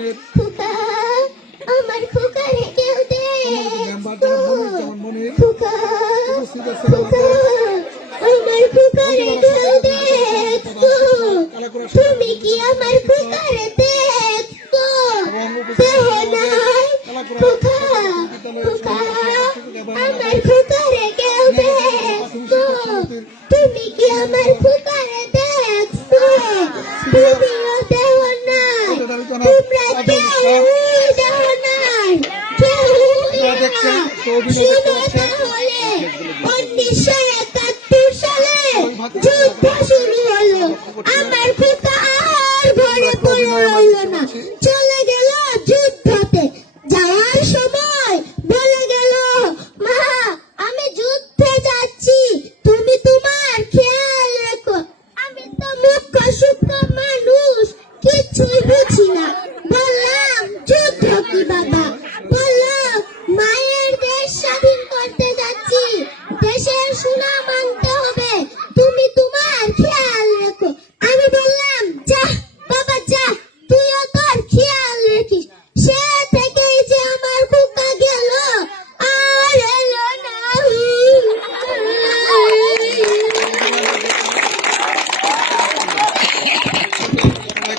খোকা আমার খোকারে কেউ দেখো খোকা খোকা আমার খোকারে কেউ দেখো তুমি কি আমার খোকারে দেখো দেহ নাই খোকা খোকা আমার খোকারে কেউ দেখো তুমি কি আমার খোকারে দেখো তুমিও দেহ নাই তোমরা কেউ দেহ নাই কেউ শুনো তাহলে 1971 সালে যুদ্ধ শুরু হলো আমার খোকা আর ঘরে পড়ে রইল না চলে গেল যুদ্ধতে যাওয়ার সময় বলে গেল মা আমি যুদ্ধে যাচ্ছি তুমি তোমার খেয়াল রেখো আমি তো মূর্খ সূক্ষ্ম মানুষ কিছুই বুঝি না বললাম